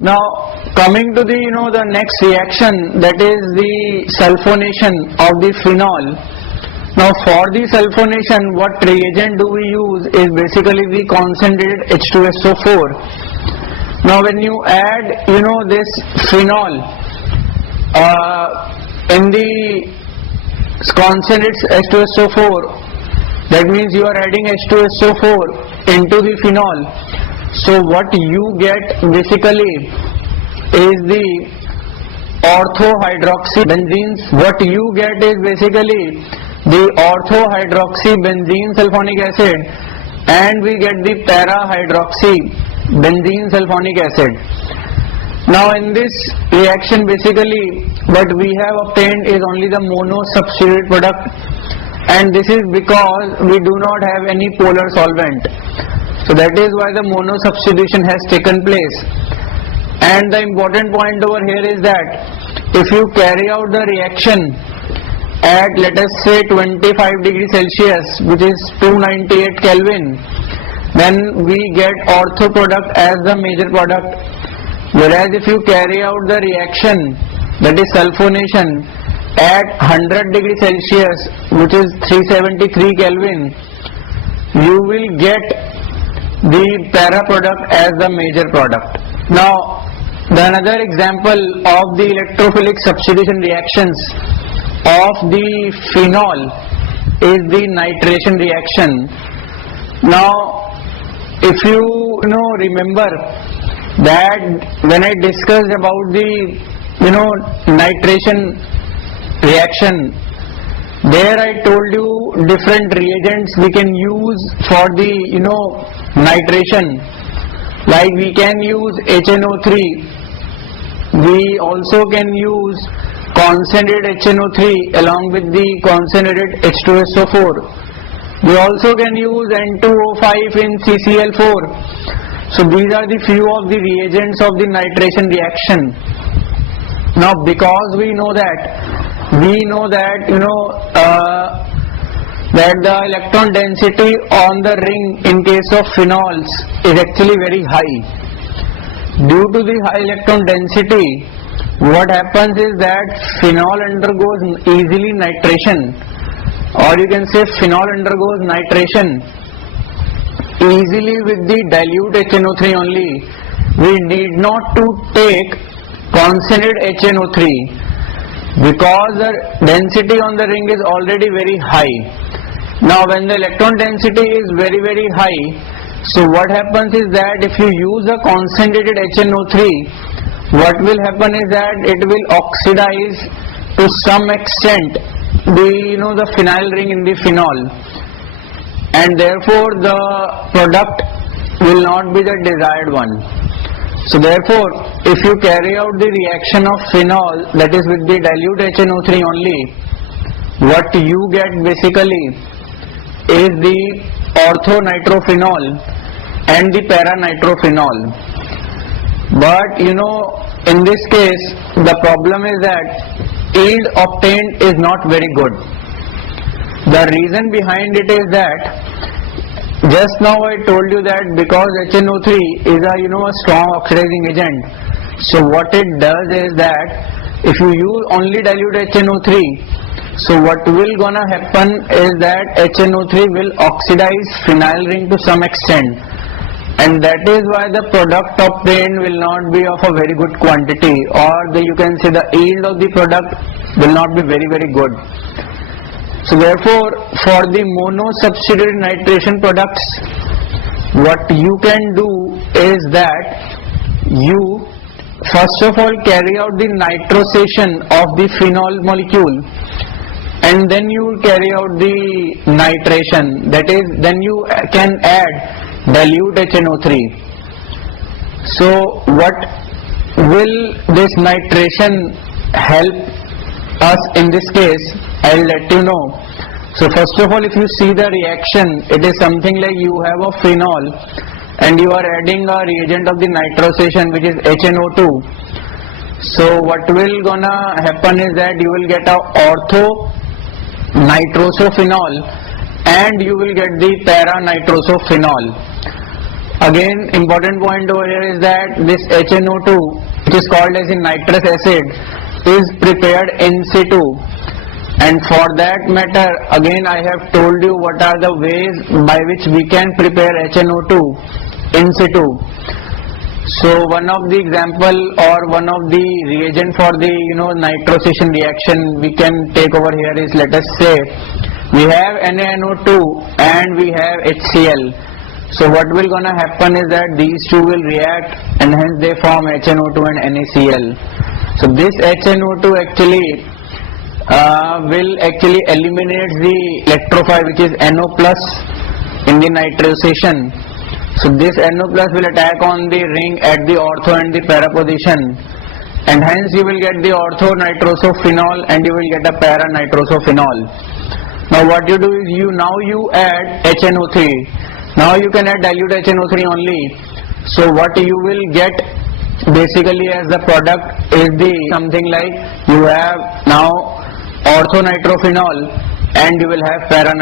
Now coming to the next reaction, that is the sulfonation of the phenol. Now for the sulfonation, what reagent do we use is basically the concentrated H2SO4. Now when you add this phenol in the concentrated H2SO4, that means you are adding H2SO4 into the phenol. So what you get basically is the orthohydroxybenzene. What you get is basically the orthohydroxybenzene sulfonic acid, and we get the parahydroxybenzene sulfonic acid. Now in this reaction basically what we have obtained is only the monosubstituted product, and this is because we do not have any polar solvent. So that is why the monosubstitution has taken place. And the important point over here is that if you carry out the reaction at, let us say, 25 degrees Celsius, which is 298 Kelvin, then we get ortho product as the major product. Whereas if you carry out the reaction, that is sulfonation, at 100 degrees Celsius, which is 373 Kelvin, you will get the para product as the major product. Now the another example of the electrophilic substitution reactions of the phenol is the nitration reaction. Now if you remember that when I discussed about the nitration reaction, there I told you different reagents we can use for the nitration. Like we can use HNO3, we also can use concentrated HNO3 along with the concentrated H2SO4. We also can use N2O5 in CCl4. So these are the few of the reagents of the nitration reaction. Now because we know that that the electron density on the ring in case of phenols is actually very high. Due to the high electron density, what happens is that phenol undergoes easily nitration, or you can say phenol undergoes nitration easily with the dilute HNO3 only. We need not to take concentrated HNO3 because the density on the ring is already very high. Now when the electron density is very high, so what happens is that if you use a concentrated HNO3, what will happen is that it will oxidize to some extent the phenyl ring in the phenol, and therefore the product will not be the desired one. So therefore, if you carry out the reaction of phenol, that is with the dilute HNO3 only, what you get basically is the orthonitrophenol and the paranitrophenol. But in this case the problem is that yield obtained is not very good. The reason behind it is that just now I told you that because HNO3 is a strong oxidizing agent, so what it does is that if you use only dilute HNO3, so what will gonna happen is that HNO3 will oxidize phenyl ring to some extent, and that is why the product obtained will not be of a very good quantity, or you can say the yield of the product will not be very good. So therefore, for the monosubstituted nitration products, what you can do is that you first of all carry out the nitrosation of the phenol molecule, and then you carry out the nitration, that is then you can add dilute HNO3. So what will this nitration help us in this case? I'll let you know. So first of all, if you see the reaction, it is something like you have a phenol and you are adding a reagent of the nitrosation, which is HNO2. So what will gonna happen is that you will get a ortho nitrosophenol and you will get the para nitrosophenol. Again, important point over here is that this HNO2, which is called as in nitrous acid, is prepared in situ. And for that matter, again I have told you what are the ways by which we can prepare HNO2 in situ. So one of the example or one of the reagent for the nitrosation reaction we can take over here is, let us say we have NaNO2 and we have HCl. So what will gonna happen is that these two will react and hence they form HNO2 and NaCl. So this HNO2 actually will actually eliminate the electrophile, which is NO plus in the nitrosation. So this NO plus will attack on the ring at the ortho and the para position, and hence you will get the ortho nitrosophenol and you will get a para nitrosophenol. Now what you do is you add HNO3. Now you can add dilute HNO3 only. So what you will get basically as the product is the something like you have now orthonitrophenol and you will have para